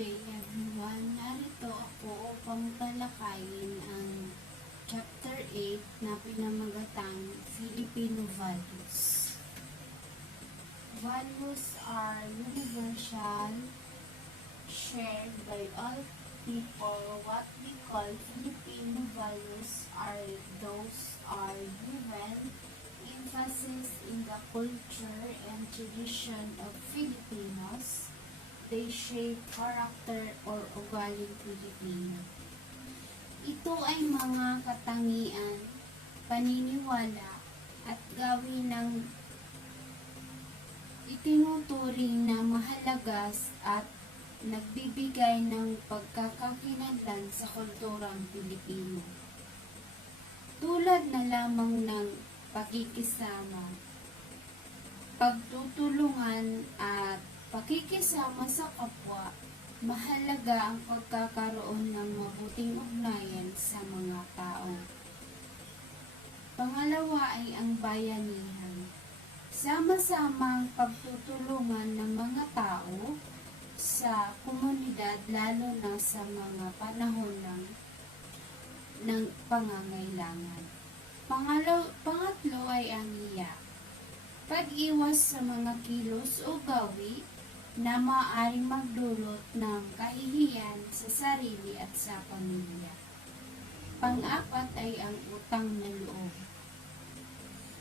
day everyone, narito ako upang talakayin ang Chapter 8 na pinamagatang Filipino Values. Values are universal, shared by all people. What we call Filipino values are given emphasis in the culture and tradition of Filipinos. They shape character or ugaling Pilipino. Ito ay mga katangian, paniniwala at gawin ng itinuturing na mahalaga at nagbibigay ng pagkakakilanlan sa kulturang Pilipino. Tulad na lamang ng pakikisama, pagtutulungan at pakikisama sa kapwa, mahalaga ang pagkakaroon ng mabuting ugnayan sa mga tao. Pangalawa ay ang bayanihan. Sama-samang pagtutulungan ng mga tao sa komunidad lalo na sa mga panahon ng pangangailangan. Pangatlo ay ang hiya. Pag-iwas sa mga kilos o gawi na maaaring magdulot ng kahihiyan sa sarili at sa pamilya. Pang-apat ay ang utang na loob.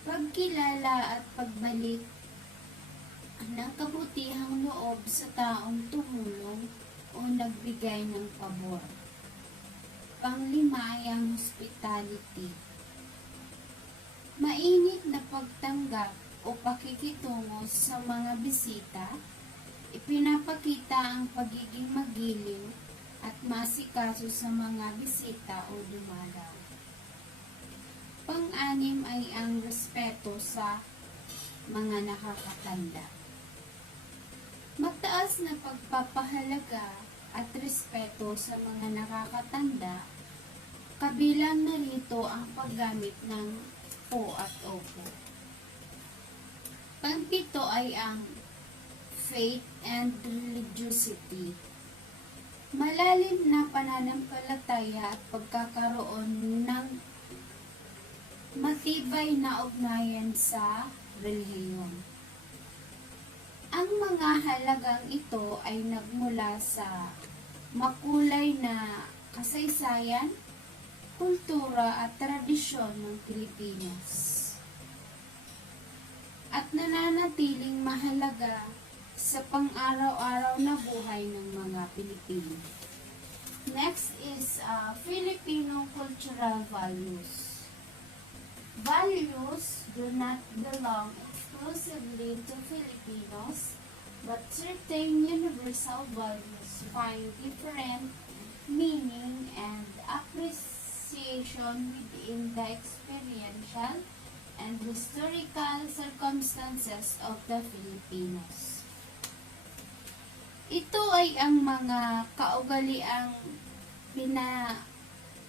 Pagkilala at pagbalik ng kabutihang loob sa taong tumulong o nagbigay ng pabor. Pang-lima ay ang hospitality. Mainit na pagtanggap o pakikitungo sa mga bisita, ipinapakita ang pagiging magiling at masikaso sa mga bisita o dumalaw. Pang-anim ay ang respeto sa mga nakakatanda. Mataas na pagpapahalaga at respeto sa mga nakakatanda, kabilang na rito ang paggamit ng po at opo. Pang-pito ay ang faith and religiosity. Malalim na pananampalataya at pagkakaroon ng matibay na ugnayan sa relihiyon. Ang mga halagang ito ay nagmula sa makulay na kasaysayan, kultura at tradisyon ng Pilipinas at nananatiling mahalaga sa pang-araw-araw na buhay ng mga Pilipino. Next is Filipino cultural values. Values do not belong exclusively to Filipinos, but certain universal values find different meaning and appreciation within the experiential and historical circumstances of the Filipinos. Ito ay ang mga kaugaliang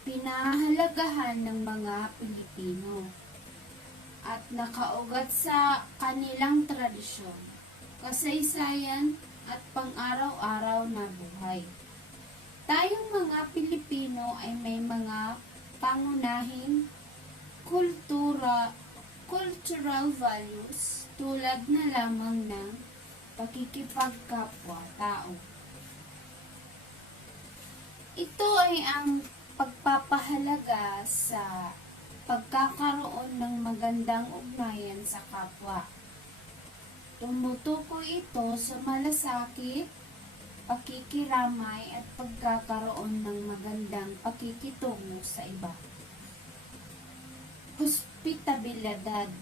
pinahalagahan ng mga Pilipino at nakaugat sa kanilang tradisyon, kasaysayan at pang-araw-araw na buhay. Tayong mga Pilipino ay may mga pangunahing cultural values tulad na lamang ng pakikipagkapwa-tao. Ito ay ang pagpapahalaga sa pagkakaroon ng magandang ugnayan sa kapwa. Tumutukoy ito sa malasakit, pakikiramay at pagkakaroon ng magandang pakikitungo sa iba. Hospitalidad.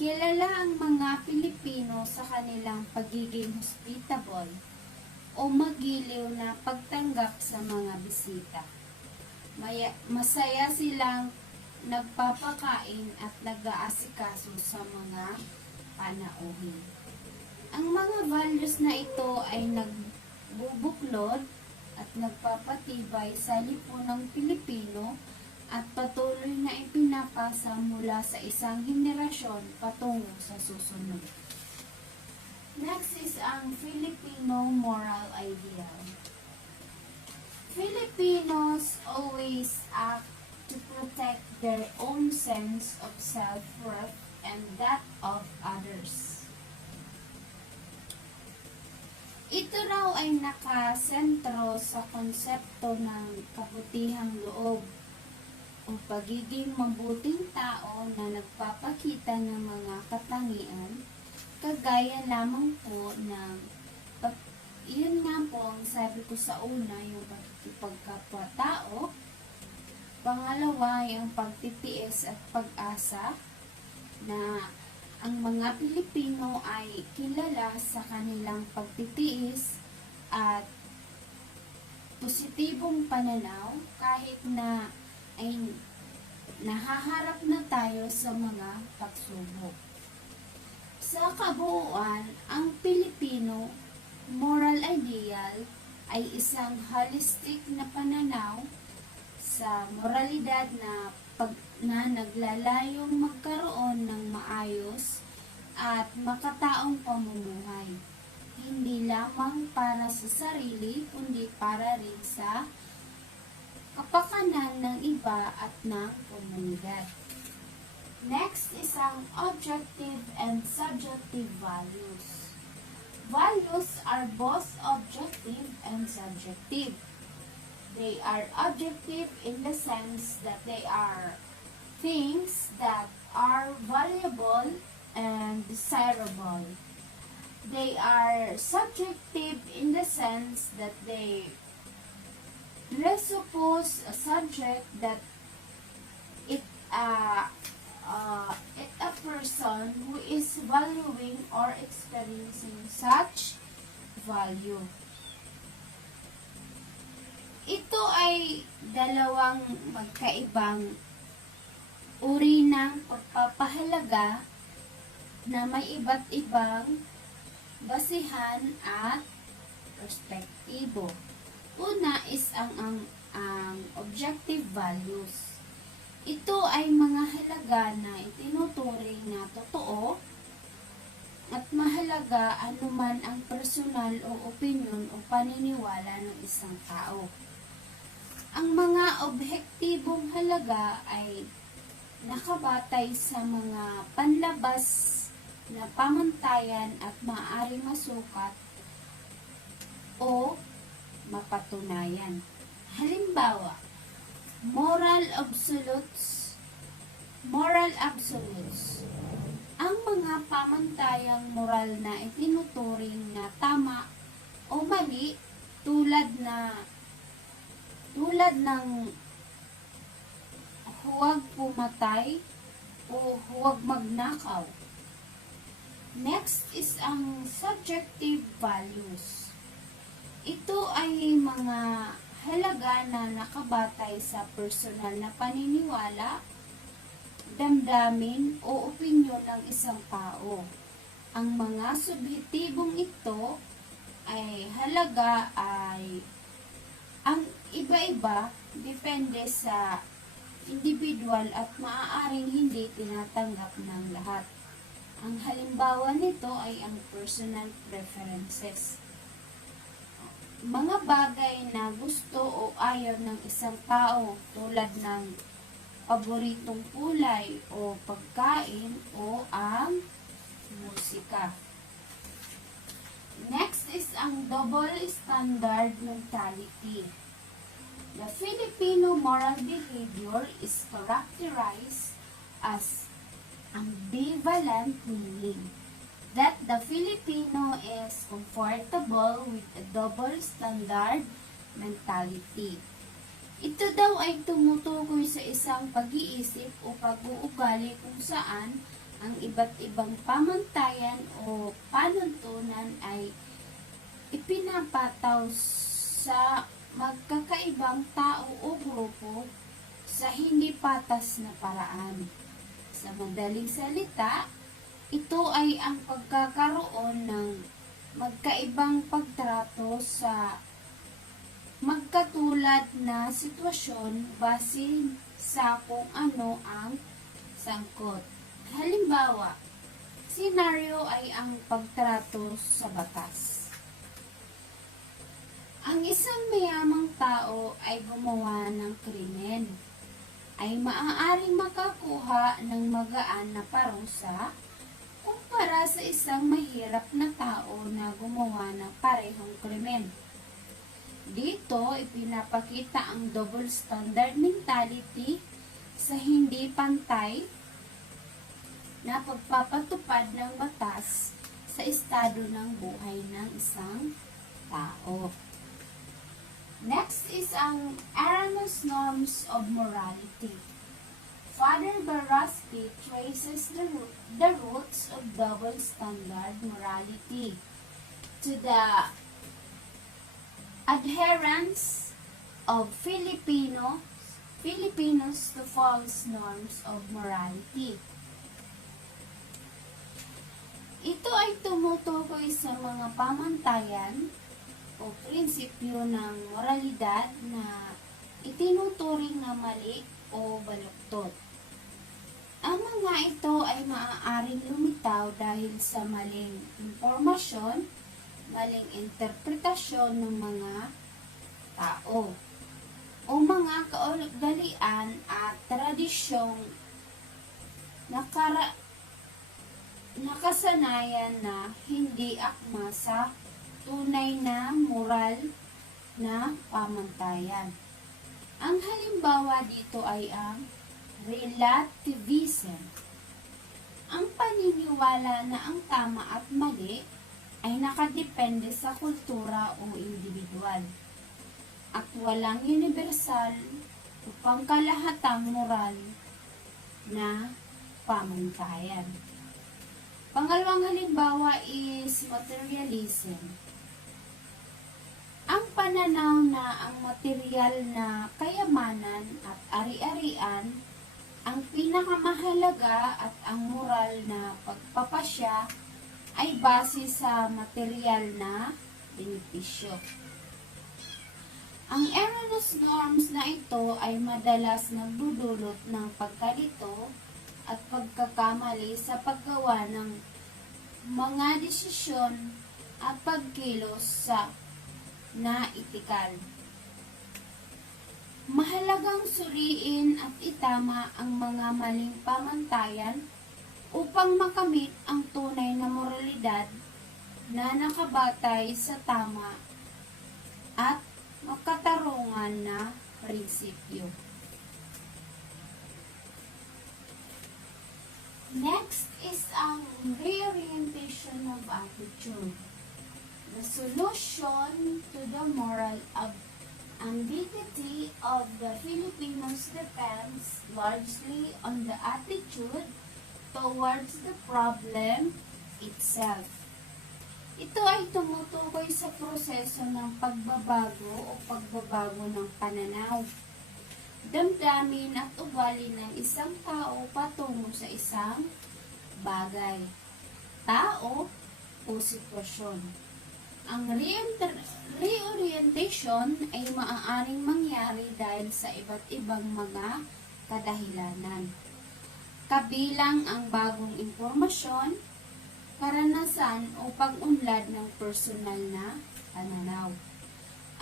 Kilala ang mga Pilipino sa kanilang pagiging hospitable o magiliw na pagtanggap sa mga bisita. Masaya silang nagpapakain at nag-aasikaso sa mga panauhin. Ang mga values na ito ay nagbubuklod at nagpapatibay sa lipunang Pilipino at patuloy na ipinapasa mula sa isang henerasyon patungo sa susunod. Next is ang Filipino moral ideal. Filipinos always act to protect their own sense of self-worth and that of others. Ito raw ay nakasentro sa konsepto ng kabutihang loob o pagiging mabuting tao na nagpapakita ng mga katangian, kagaya lamang po ng yun nga po ang sabi ko sa una, yung pagkapwa-tao. Pangalawa, yung pagtitiis at pag-asa na ang mga Pilipino ay kilala sa kanilang pagtitiis at positibong pananaw kahit na ay nahaharap na tayo sa mga pagsubok. Sa kabuuan, ang Pilipino moral ideal ay isang holistic na pananaw sa moralidad na naglalayong magkaroon ng maayos at makataong pamumuhay. Hindi lamang para sa sarili, kundi para rin sa kapakanan ng iba at ng komunidad. Next is ang objective and subjective values. Values are both objective and subjective. They are objective in the sense that they are things that are valuable and desirable. They are subjective in the sense that they presuppose a subject that it a person who is valuing or experiencing such value. Ito ay dalawang magkaibang uri ng pagpapahalaga na may iba't ibang basihan at perspektibo. Una is ang objective values. Ito ay mga halaga na itinuturing na totoo at mahalaga anuman ang personal o opinyon o paniniwala ng isang tao. Ang mga objektibong halaga ay nakabatay sa mga panlabas na pamantayan at maaaring masukat o mapatunayan. Halimbawa, moral absolutes. Ang mga pamantayang moral na itinuturing na tama o mali tulad ng huwag pumatay o huwag magnakaw. Next is ang subjective values. Ito ay mga halaga na nakabatay sa personal na paniniwala, damdamin o opinyon ng isang tao. Ang mga subjektibong ito ay halaga ay ang iba-iba depende sa individual at maaaring hindi tinatanggap ng lahat. Ang halimbawa nito ay ang personal preferences. Mga bagay na gusto o ayaw ng isang tao tulad ng paboritong kulay o pagkain o ang musika. Next is ang double standard mentality. The Filipino moral behavior is characterized as ambivalent, meaning that the Filipino is comfortable with a double standard mentality. Ito daw ay tumutukoy sa isang pag-iisip o pag-uugali kung saan ang iba't ibang pamantayan o panuntunan ay ipinapataw sa magkakaibang tao o grupo sa hindi patas na paraan. Sa madaling salita, ito ay ang pagkakaroon ng magkaibang pagtrato sa magkatulad na sitwasyon base sa kung ano ang sangkot. Halimbawa, senaryo ay ang pagtrato sa batas. Ang isang mayamang tao ay gumawa ng krimen, ay maaaring makakuha ng magaan na parusa kumpara sa isang mahirap na tao na gumawa ng parehong krimen. Dito, ipinapakita ang double standard mentality sa hindi pantay na pagpapatupad ng batas sa estado ng buhay ng isang tao. Next is ang Aranos Norms of Morality. Father Baraspi traces the roots of double standard morality to the adherence of Filipinos to false norms of morality. Ito ay tumutukoy sa mga pamantayan o prinsipyo ng moralidad na itinuturing na mali o baluktot. Ang mga ito ay maaaring lumitaw dahil sa maling impormasyon, maling interpretasyon ng mga tao, o mga kaugalian at tradisyong nakasanayan na hindi akma sa tunay na moral na pamantayan. Ang halimbawa dito ay ang relativism. Ang paniniwala na ang tama at mali ay nakadepende sa kultura o individual at walang universal o pangkalahatang moral na pamantayan. Pangalawang halimbawa is materialism. Ang pananaw na ang material na kayamanan at ari-arian ang pinakamahalaga at ang moral na pagpapasya ay base sa material na benepisyo. Ang erroneous norms na ito ay madalas nagdudulot ng pagkalito at pagkakamali sa paggawa ng mga desisyon at pagkilos sa na itikal. Mahalagang suriin at itama ang mga maling pamantayan upang makamit ang tunay na moralidad na nakabatay sa tama at makatarungan na prinsipyo. Next is ang reorientation of attitude. The solution to the moral ambiguity of the Filipinos depends largely on the attitude towards the problem itself. Ito ay tumutukoy sa proseso ng pagbabago o pagbabago ng pananaw, damdamin at ugali ng isang tao patungo sa isang bagay, tao o sitwasyon. Ang reorientation ay maaaring mangyari dahil sa iba't ibang mga kadahilanan. Kabilang ang bagong impormasyon, karanasan o pag-unlad ng personal na pananaw.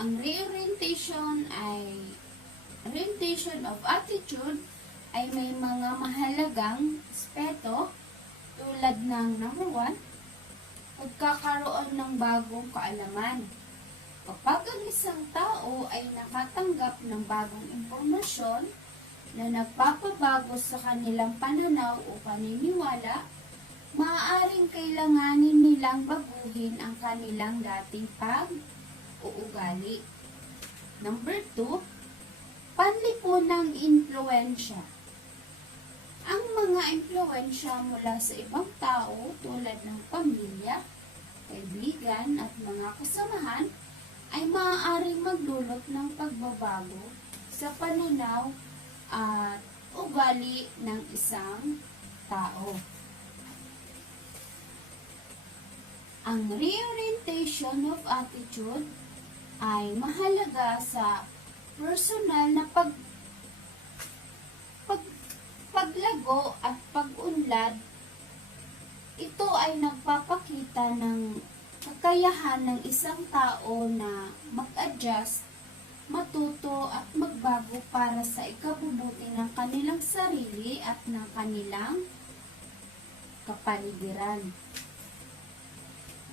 Ang reorientation of attitude ay may mga mahalagang aspeto tulad ng number 1, pagkakaroon ng bagong kaalaman. Kapag ang isang tao ay nakatanggap ng bagong impormasyon na nagpapabago sa kanilang pananaw o paniniwala, maaaring kailanganin nilang baguhin ang kanilang dating pag-uugali. Number 2, panlipunang impluwensya. Ang mga impluwensya mula sa ibang tao tulad ng pamilya, kaibigan at mga kasamahan ay maaaring magdulot ng pagbabago sa pananaw at ugali ng isang tao. Ang reorientation of attitude ay mahalaga sa personal na paglago at pag-unlad Ito ay nagpapakita ng kakayahan ng isang tao na mag-adjust, matuto at magbago para sa ikabubuti ng kanilang sarili at ng kanilang kapaligiran.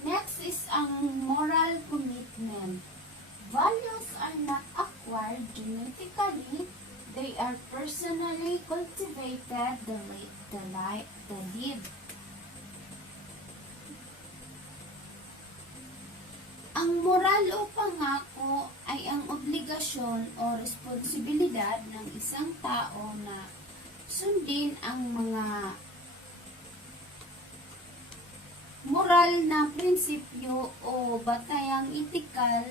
Next is ang moral commitment. Values are not acquired genetically, they are personally cultivated, the lived. Ang moral o pangako ay ang obligasyon o responsibilidad ng isang tao na sundin ang mga moral na prinsipyo o batayang etikal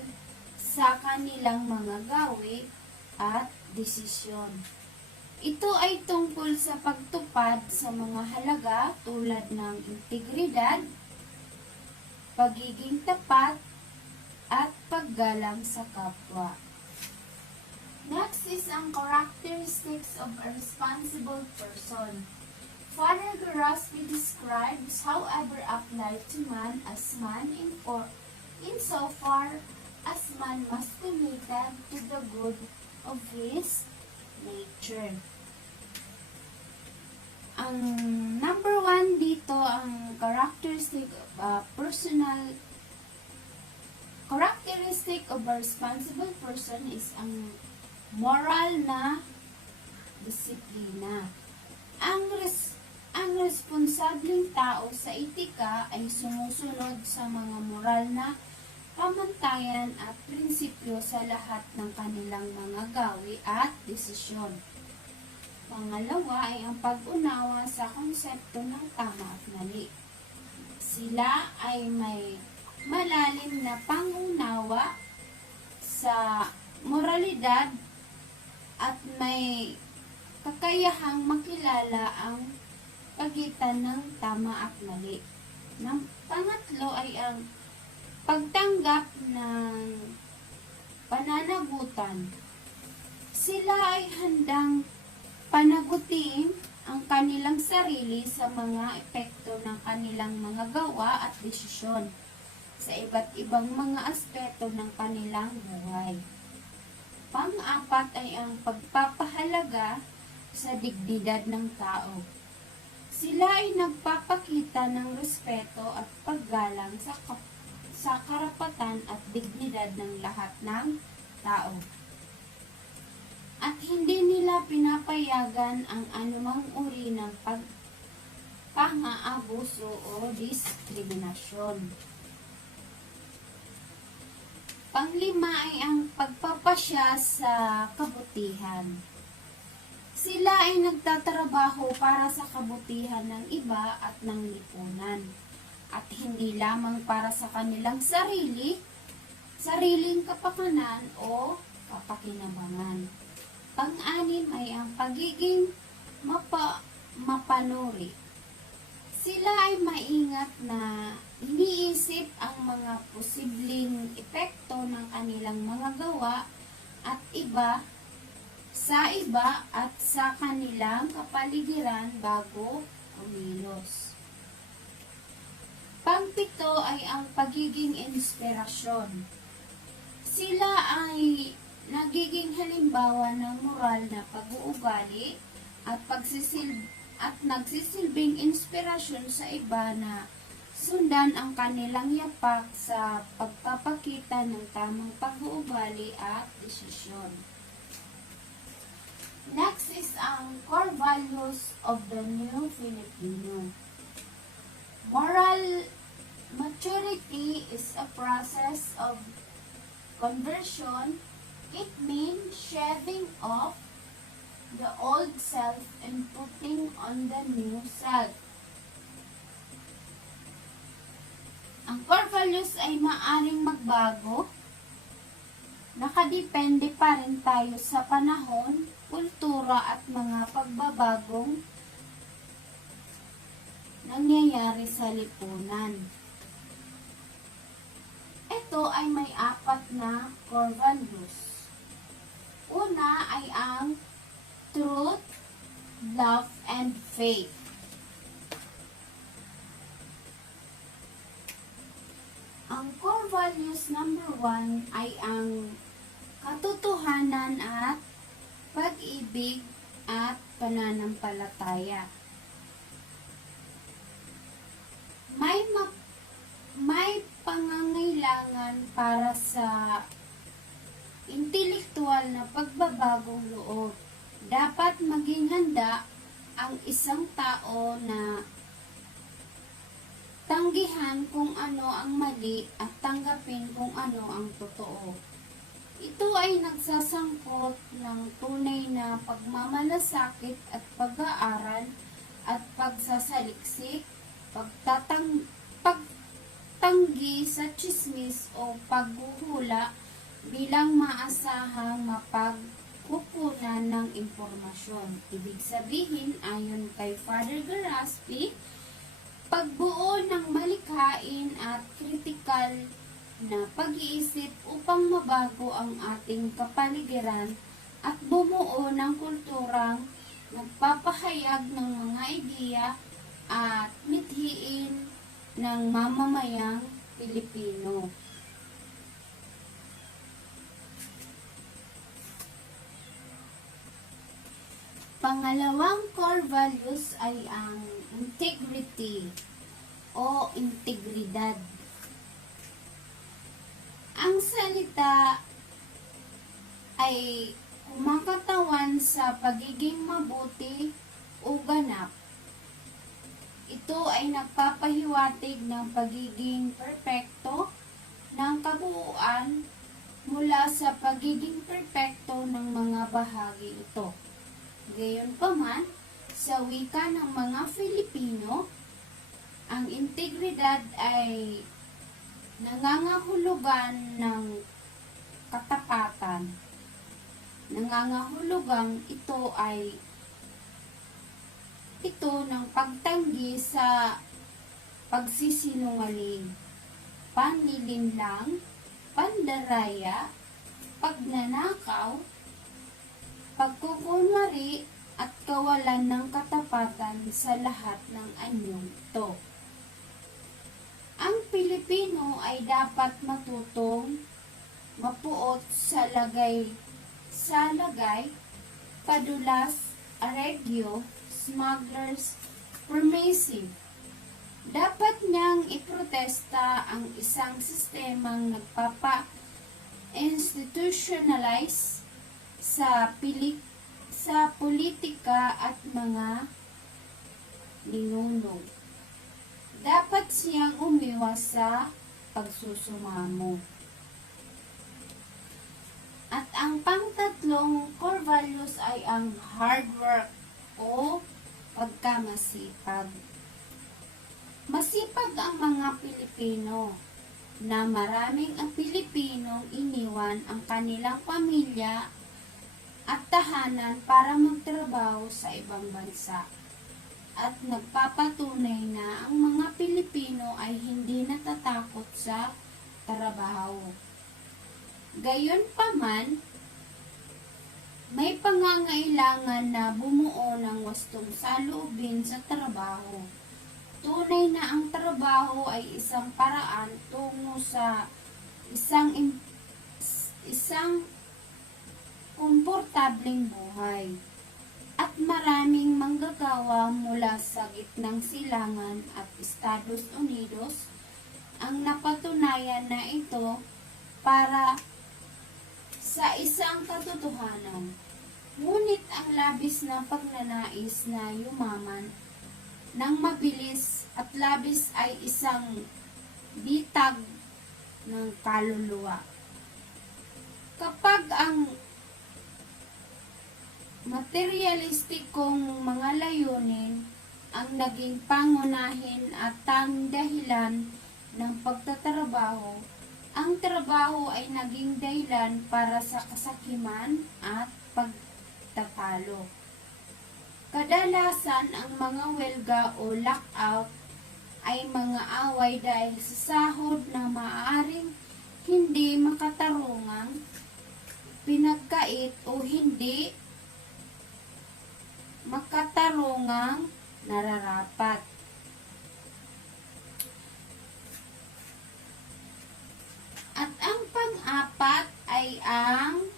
sa kanilang mga gawi at desisyon. Ito ay tungkol sa pagtupad sa mga halaga tulad ng integridad, pagiging tapat, at paggalang sa kapwa. Next is ang characteristics of a responsible person. Father Garospi describes, however, applied to man as man insofar as man must committed to the good of his nature. Ang number 1 dito, ang characteristic of a responsible person is ang moral na disiplina. Ang responsableng tao sa etika ay sumusunod sa mga moral na pamantayan at prinsipyo sa lahat ng kanilang mga gawi at desisyon. Pangalawa ay ang pag-unawa sa konsepto ng tama at mali. Sila ay may malalim na pangunawa sa moralidad at may kakayahang makilala ang pagitan ng tama at mali. Pangatlo ay ang pagtanggap ng pananagutan. Sila ay handang panagutin ang kanilang sarili sa mga epekto ng kanilang mga gawa at desisyon sa iba't ibang mga aspeto ng kanilang buhay. Pang-apat ay ang pagpapahalaga sa dignidad ng tao. Sila ay nagpapakita ng respeto at paggalang sa karapatan at dignidad ng lahat ng tao. At hindi nila pinapayagan ang anumang uri ng pang-aabuso o diskriminasyon. Panglima ay ang pagpapasya sa kabutihan. Sila ay nagtatrabaho para sa kabutihan ng iba at ng lipunan, at hindi lamang para sa kanilang sariling kapakanan o kapakinabangan. Pang-anim ay ang pagiging mapanuri. Sila ay maingat na iniisip ang mga posibleng epekto ng kanilang mga gawa at iba at sa kanilang kapaligiran bago kumilos. Pangpito ay ang pagiging inspirasyon. Sila ay nagiging halimbawa ng moral na pag-uugali at nagsisilbing inspirasyon sa iba na sundan ang kanilang yapak sa pagpapakita ng tamang pag-uugali at desisyon. Next is ang core values of the new Filipino. Moral maturity is a process of conversion. It means shedding off the old self and putting on the new self. Ang core values ay maaring magbago. Nakadepende pa rin tayo sa panahon, kultura at mga pagbabagong nangyayari sa lipunan. Ito ay may 4 na core values. Una ay ang truth, love, and faith. Ang core values number 1 ay ang katotohanan at pag-ibig at pananampalataya. May pangangailangan para sa intelektual na pagbabagong loob. Dapat maging handa ang isang tao na tanggihan kung ano ang mali at tanggapin kung ano ang totoo. Ito ay nagsasangkot ng tunay na pagmamalasakit at pag-aaral at pagsasaliksik, pagtanggi sa tsismis o paghuhula bilang maasahang mapagkukunan ng impormasyon. Ibig sabihin, ayon kay Father Garaspi, pagbuo ng malikhain at kritikal na pag-iisip upang mabago ang ating kapaligiran at bumuo ng kulturang nagpapahayag ng mga ideya at mithiin ng mamamayang Pilipino. Pangalawang core values ay ang integrity o integridad. Ang salita ay kumakatawan sa pagiging mabuti o ganap. Ito ay nagpapahiwatig ng pagiging perpekto ng kabuuan mula sa pagiging perpekto ng mga bahagi ito. Gayunpaman, sa wika ng mga Filipino, ang integridad ay nangangahulugan ng katapatan. Nangangahulugang ito ng pagtanggi sa pagsisinungaling, panlilinlang, pandaraya, pagnanakaw, pagkukunwari at kawalan ng katapatan sa lahat ng anyong ito. Ang Pilipino ay dapat matutong mapuot sa lagay, padulas, aregyo, smugglers, permissive. Dapat niyang iprotesta ang isang sistemang nagpapa-institutionalize sa politika at mga ninuno. Dapat siyang umiwas sa pagsusumamo. At ang pangtatlong core values ay ang hard work o pagkamasipag. Masipag ang mga Pilipino na maraming ang Pilipinong iniwan ang kanilang pamilya at tahanan para magtrabaho sa ibang bansa. At nagpapatunay na ang mga Pilipino ay hindi natatakot sa trabaho. Gayunpaman, may pangangailangan na bumuo ng wastong saloobin sa trabaho. Tunay na ang trabaho ay isang paraan tungo sa isang komportableng buhay. At maraming manggagawa mula sa gitnang silangan at Estados Unidos ang napatunayan na ito para sa isang katotohanan. Ngunit ang labis na pagnanais na yumaman ng mabilis at labis ay isang bitag ng kaluluwa. Kapag ang materialistikong mga layunin ang naging pangunahin at tanging dahilan ng pagtatrabaho, ang trabaho ay naging dahilan para sa kasakiman at pagtatalo. Kadalasan ang mga welga o lockout ay mga away dahil sa sahod na maaaring hindi makatarungang pinagkait o hindi makatarungang nararapat. Ikaapat ay ang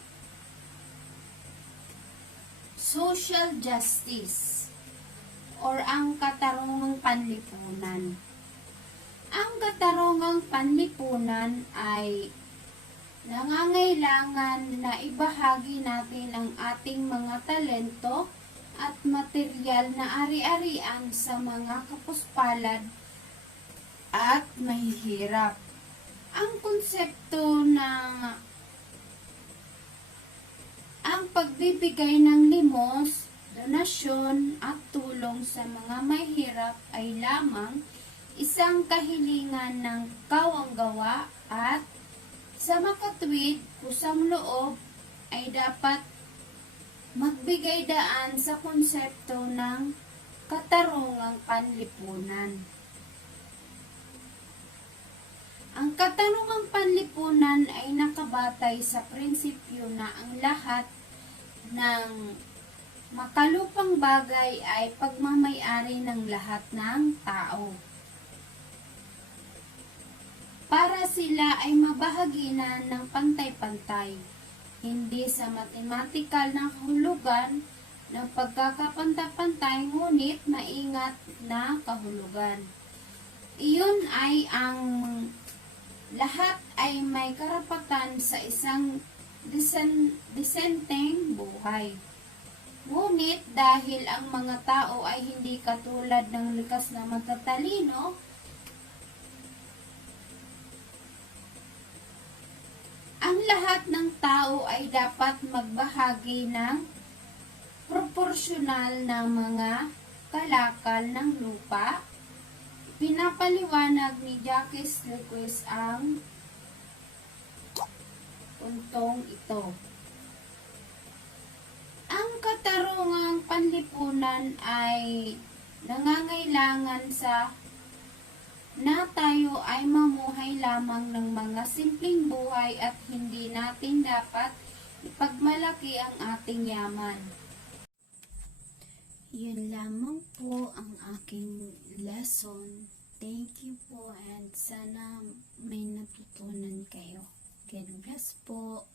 social justice or ang katarungang panlipunan. Ang katarungang panlipunan ay nangangailangan na ibahagi natin ang ating mga talento at material na ari-arian sa mga kapuspalad at mahihirap. Ang konsepto ng ang pagbibigay ng limos, donasyon at tulong sa mga mahihirap ay lamang isang kahilingan ng kawanggawa at sa makatwid, kusang loob ay dapat magbigay daan sa konsepto ng katarungang panlipunan. Ang katarungang panlipunan ay nakabatay sa prinsipyo na ang lahat ng makalupang bagay ay pagmamay-ari ng lahat ng tao, para sila ay mabahaginan ng pantay-pantay, hindi sa matematikal na kahulugan ng pagkakapantay-pantay, ngunit maingat na kahulugan. Iyon ay ang lahat ay may karapatan sa isang disenteng buhay. Ngunit dahil ang mga tao ay hindi katulad ng likas na matatalino, ang lahat ng tao ay dapat magbahagi ng proporsyonal na mga kalakal ng lupa. Pinapaliwanag ni Jacques Lequesne ang puntong ito. Ang katarungang panlipunan ay nangangailangan sa na tayo ay mamuhay lamang ng mga simpleng buhay at hindi natin dapat ipagmalaki ang ating yaman. Yun lamang po ang aking lesson. Thank you po and sana may natutunan kayo. God bless po.